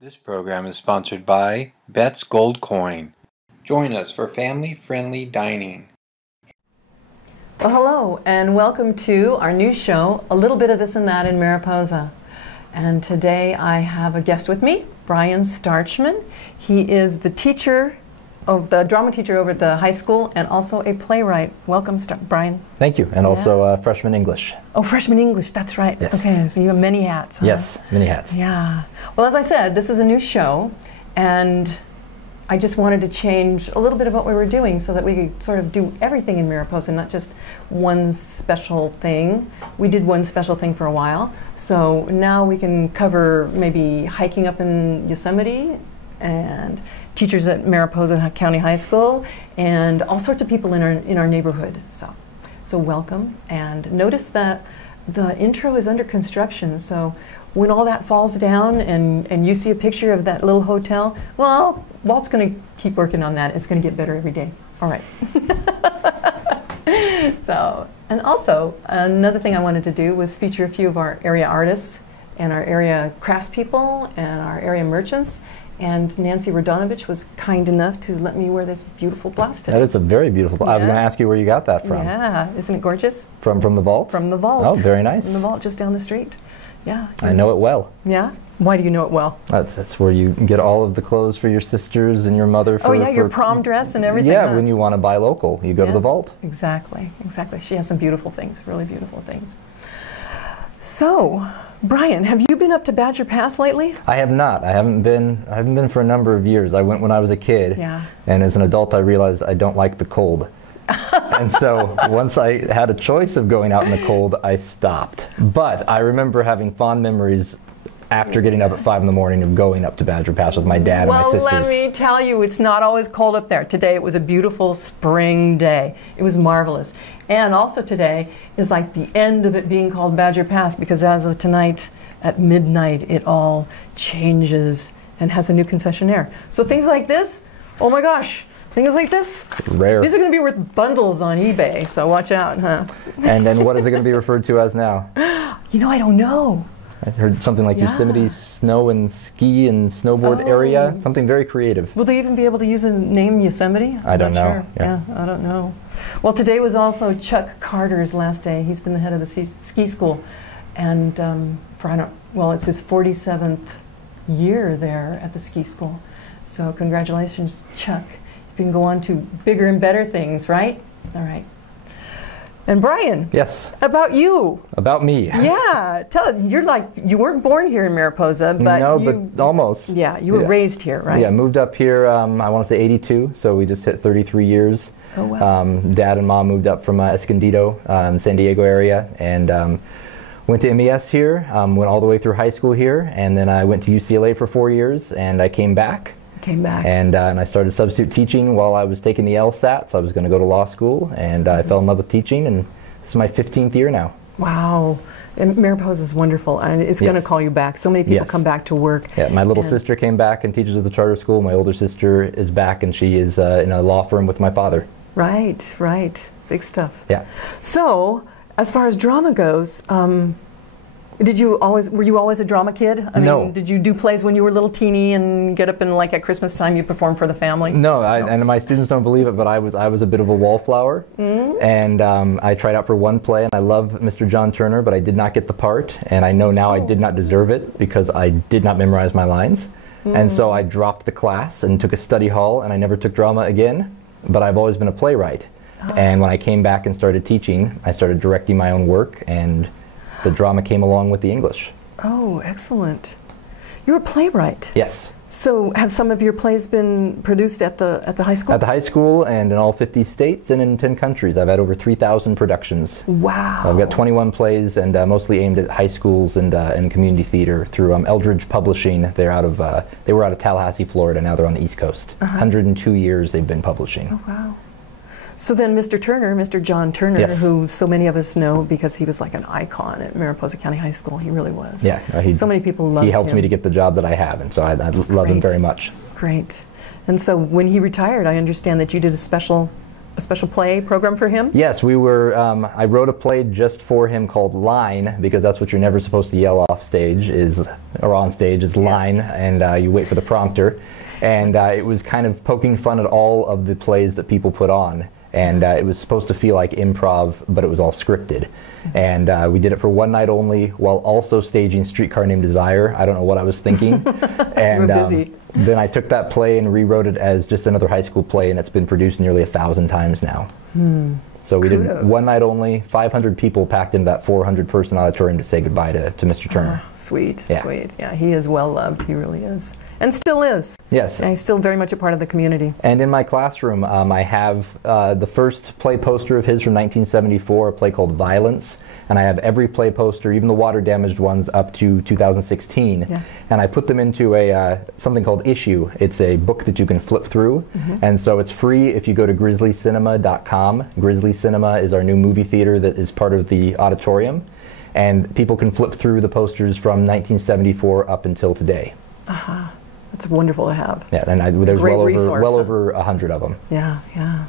This program is sponsored by Bet's Gold Coin. Join us for family-friendly dining. Well, hello, and welcome to our new show, A Little Bit of This and That in Mariposa. And today I have a guest with me, Bryan Starchman. He is the drama teacher over at the high school and also a playwright. Welcome, Bryan. Thank you, and also freshman English. Oh, freshman English, that's right. Yes. Okay, so you have many hats, huh? Yes, many hats. Yeah. Well, as I said, this is a new show, and I just wanted to change a little bit of what we were doing so that we could sort of do everything in Mariposa, not just one special thing. We did one special thing for a while, so now we can cover maybe hiking up in Yosemite and teachers at Mariposa County High School and all sorts of people in our neighborhood. So welcome, and notice that the intro is under construction, so when all that falls down and you see a picture of that little hotel, well, Walt's going to keep working on that. It's going to get better every day. All right. So, and also another thing I wanted to do was feature a few of our area artists and our area craftspeople and our area merchants. And Nancy Radonovich was kind enough to let me wear this beautiful blouse today. That is a very beautiful blouse. Yeah. I was going to ask you where you got that from. Yeah, isn't it gorgeous? From the vault? From the vault. Oh, very nice. From the vault just down the street. Yeah. I know it well. Yeah? Why do you know it well? That's where you get all of the clothes for your sisters and your mother. Your prom dress and everything. Yeah, huh? when you want to buy local, you go to the vault. Exactly. She has some beautiful things, really beautiful things. So, Bryan, have you been up to Badger Pass lately? I have not. I haven't been for a number of years. I went when I was a kid. Yeah. And as an adult, I realized I don't like the cold. And so once I had a choice of going out in the cold, I stopped. But I remember having fond memories after getting up at 5 in the morning of going up to Badger Pass with my dad and my sisters. Well, let me tell you, it's not always cold up there. Today it was a beautiful spring day. It was marvelous. And also today is like the end of it being called Badger Pass, because as of tonight at midnight it all changes and has a new concessionaire. So things like this, oh my gosh, things like this, rare. These are going to be worth bundles on eBay, so watch out, huh? And then what is it going to be referred to as now? You know, I don't know. I heard something like Yosemite snow and ski and snowboard area. Something very creative. Will they even be able to use the name Yosemite? I don't know. Sure. Yeah, I don't know. Well, today was also Chuck Carter's last day. He's been the head of the ski school, and it's his 47th year there at the ski school. So congratulations, Chuck. You can go on to bigger and better things, right? All right. And Bryan. Yes. About you. About me. Yeah. You weren't born here in Mariposa, but but almost. Yeah, you were raised here, right? Yeah, moved up here, I want to say 82, so we just hit 33 years. Oh, wow. Dad and Mom moved up from Escondido, San Diego area, and went to MES here, went all the way through high school here, and then I went to UCLA for 4 years, and I came back. And I started substitute teaching while I was taking the LSATs. I was going to go to law school, and I fell in love with teaching, and this is my 15th year now. Wow. And Mariposa is wonderful, and it's going to call you back. So many people come back to work. Yeah, my little sister came back and teaches at the charter school. My older sister is back, and she is in a law firm with my father. Right. Big stuff. Yeah. So, as far as drama goes, were you always a drama kid? No. Did you do plays when you were a little teeny and get up and like at Christmas time you perform for the family? No, and my students don't believe it, but I was a bit of a wallflower. And I tried out for one play, and I love Mr. John Turner, but I did not get the part, and I know now I did not deserve it because I did not memorize my lines. And so I dropped the class and took a study hall, and I never took drama again, but I've always been a playwright. And when I came back and started teaching, I started directing my own work, and the drama came along with the English. Oh, excellent. You're a playwright. Yes. So have some of your plays been produced at the high school? At the high school and in all 50 states and in 10 countries. I've had over 3,000 productions. Wow. I've got 21 plays, and mostly aimed at high schools and community theater through Eldridge Publishing. They were out of Tallahassee, Florida. Now they're on the East Coast. 102 years they've been publishing. Oh, wow. So then Mr. Turner, Mr. John Turner, yes. who so many of us know because he was like an icon at Mariposa County High School. He really was. Yeah. So many people loved him. He helped me to get the job that I have, and so I love him very much. Great. And so when he retired, I understand that you did a special a special play program for him? Yes, we were. I wrote a play just for him called Line, because that's what you're never supposed to yell off stage or on stage is line, and you wait for the prompter. And it was kind of poking fun at all of the plays that people put on. And it was supposed to feel like improv, but it was all scripted. And we did it for one night only, while also staging Streetcar Named Desire. I don't know what I was thinking. And you were busy. Then I took that play and rewrote it as just another high school play, and it's been produced nearly 1,000 times now. So we did one night only, 500 people packed into that 400-person auditorium to say goodbye to Mr. Turner. Sweet, Yeah. sweet. Yeah, he is well loved. He really is. And still is. Yes. Yeah, he's still very much a part of the community. And in my classroom, I have the first play poster of his from 1974, a play called Violence. And I have every play poster, even the water-damaged ones, up to 2016. Yeah. And I put them into something called Issue. It's a book that you can flip through. And so it's free if you go to grizzlycinema.com. Grizzly Cinema is our new movie theater that is part of the auditorium. And people can flip through the posters from 1974 up until today. That's wonderful to have. Yeah, and there's Great well resource, over 100 of them. Yeah, yeah.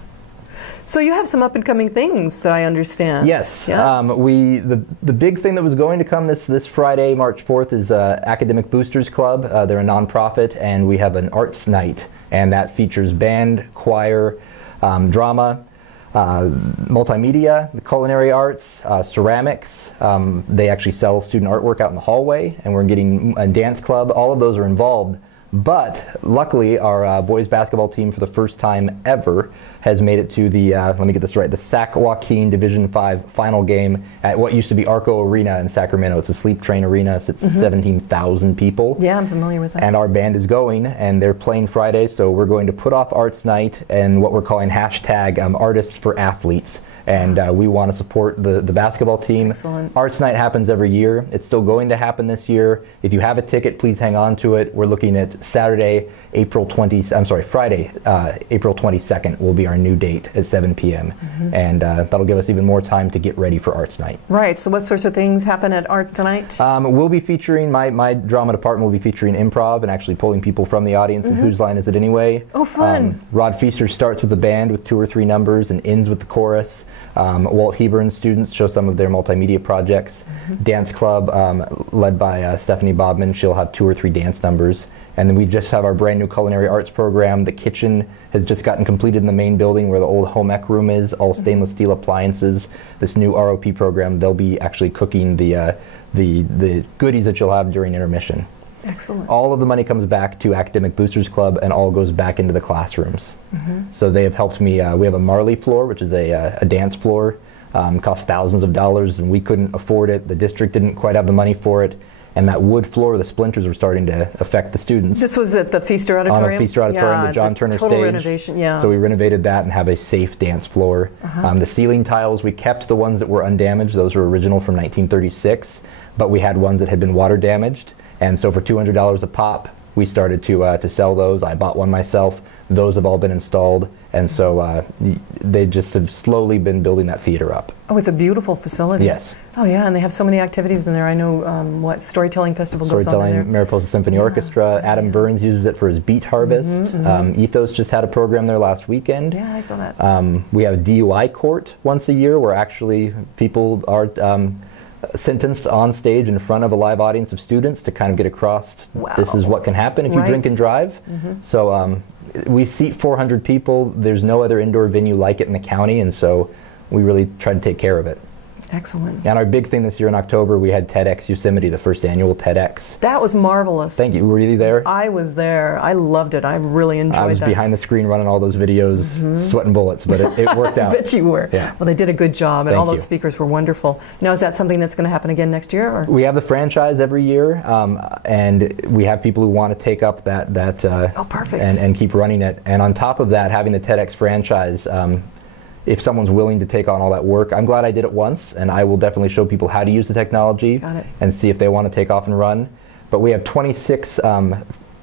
So you have some up-and-coming things that I understand. Yes. Yeah? The big thing that was going to come this Friday, March 4th, is Academic Boosters Club. They're a nonprofit, and we have an arts night, and that features band, choir, drama, multimedia, the culinary arts, ceramics. They actually sell student artwork out in the hallway, and we're getting a dance club. All of those are involved. But luckily, our boys basketball team, for the first time ever, has made it to the, let me get this right, the Sac Joaquin Division 5 final game at what used to be Arco Arena in Sacramento. It's a sleep train arena. It's 17,000 people. Yeah, I'm familiar with that. And our band is going, and they're playing Friday, so we're going to put off Arts Night and what we're calling hashtag Artists for Athletes. And we want to support the basketball team. Excellent. Arts Night happens every year. It's still going to happen this year. If you have a ticket, please hang on to it. We're looking at Friday, April 22nd will be our new date at 7 p.m. And that'll give us even more time to get ready for Arts Night. Right, so what sorts of things happen at Art tonight? We'll be featuring, my drama department will be featuring improv and actually pulling people from the audience and Whose Line Is It Anyway? Oh, fun. Rod Feaster starts with the band with 2 or 3 numbers and ends with the chorus. Walt Heburn's students show some of their multimedia projects. Dance Club, led by Stephanie Bobman, she'll have 2 or 3 dance numbers. And then we just have our brand new culinary arts program. The kitchen has just gotten completed in the main building where the old home ec room is, all stainless steel appliances. This new ROP program, they'll be actually cooking the goodies that you'll have during intermission. Excellent. All of the money comes back to Academic Boosters Club and all goes back into the classrooms. So they have helped me. We have a Marley floor, which is a dance floor. Cost thousands of dollars, and we couldn't afford it. The district didn't quite have the money for it. And that wood floor, the splinters were starting to affect the students. This was at the Feaster Auditorium? On the Feaster Auditorium, yeah, the John Turner total stage. Renovation, yeah. So we renovated that and have a safe dance floor. The ceiling tiles, we kept the ones that were undamaged. Those were original from 1936, but we had ones that had been water damaged. And so for $200 a pop, we started to sell those. I bought one myself. Those have all been installed. And so they just have slowly been building that theater up. Oh, it's a beautiful facility. Yes. Oh, yeah, and they have so many activities in there. I know Storytelling Festival goes on in there. Storytelling, Mariposa Symphony Orchestra. Adam Burns uses it for his Beat Harvest. Ethos just had a program there last weekend. Yeah, I saw that. We have a DUI court once a year where actually people are sentenced on stage in front of a live audience of students to kind of get across this is what can happen if you drink and drive. So we seat 400 people. There's no other indoor venue like it in the county, and so we really try to take care of it. Excellent. And our big thing this year in October, we had TEDx Yosemite, the first annual TEDx. That was marvelous. Thank you. Were you there? I was there. I loved it. I really enjoyed that. I was behind the screen running all those videos, sweating bullets, but it worked out. I bet you were. Yeah. Well, they did a good job, and Thank all those you. speakers were wonderful. Now, is that something that's going to happen again next year? Or? We have the franchise every year, and we have people who want to take up that Oh, perfect. and keep running it. And on top of that, having the TEDx franchise, if someone's willing to take on all that work, I'm glad I did it once, and I will definitely show people how to use the technology and see if they want to take off and run. But we have 26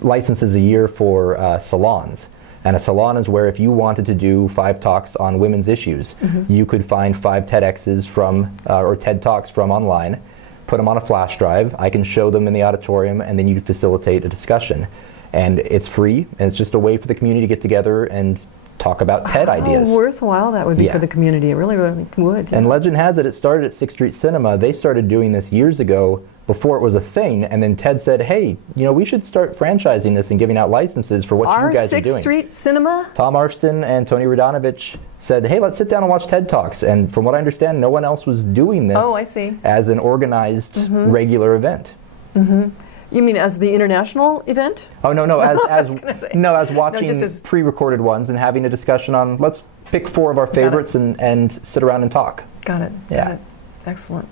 licenses a year for salons. And a salon is where if you wanted to do 5 talks on women's issues, you could find 5 TEDx's from, or TED Talks from online, put them on a flash drive, I can show them in the auditorium, and then you facilitate a discussion. And it's free, and it's just a way for the community to get together and talk about TED ideas. How worthwhile that would be Yeah. for the community. It really, really would. Yeah. And legend has it, it started at 6th Street Cinema. They started doing this years ago before it was a thing, and then TED said, hey, you know, we should start franchising this and giving out licenses for what you guys are doing. 6th Street Cinema? Tom Arston and Tony Radonovich said, hey, let's sit down and watch TED Talks. And from what I understand, no one else was doing this Oh, I see. as an organized, regular event. You mean as the international event? Oh, no, as gonna say. as watching just as- pre-recorded ones and having a discussion on, let's pick 4 of our favorites and sit around and talk. Got it. Yeah. Got it. Excellent.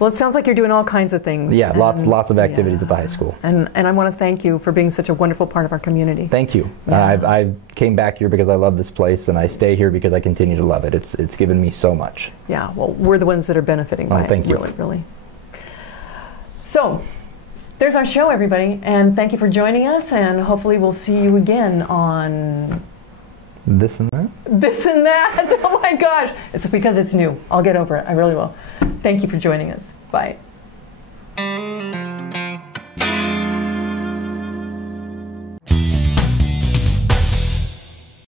Well, it sounds like you're doing all kinds of things. Yeah, and- lots of activities at the high school. And I want to thank you for being such a wonderful part of our community. Thank you. Yeah. I came back here because I love this place, and I stay here because I continue to love it. It's given me so much. Yeah, well, we're the ones that are benefiting by thank it. you. Really, really. So, there's our show, everybody, and thank you for joining us, and hopefully we'll see you again on This and that? this and that. Oh my gosh. It's because it's new. I'll get over it. I really will. Thank you for joining us. Bye.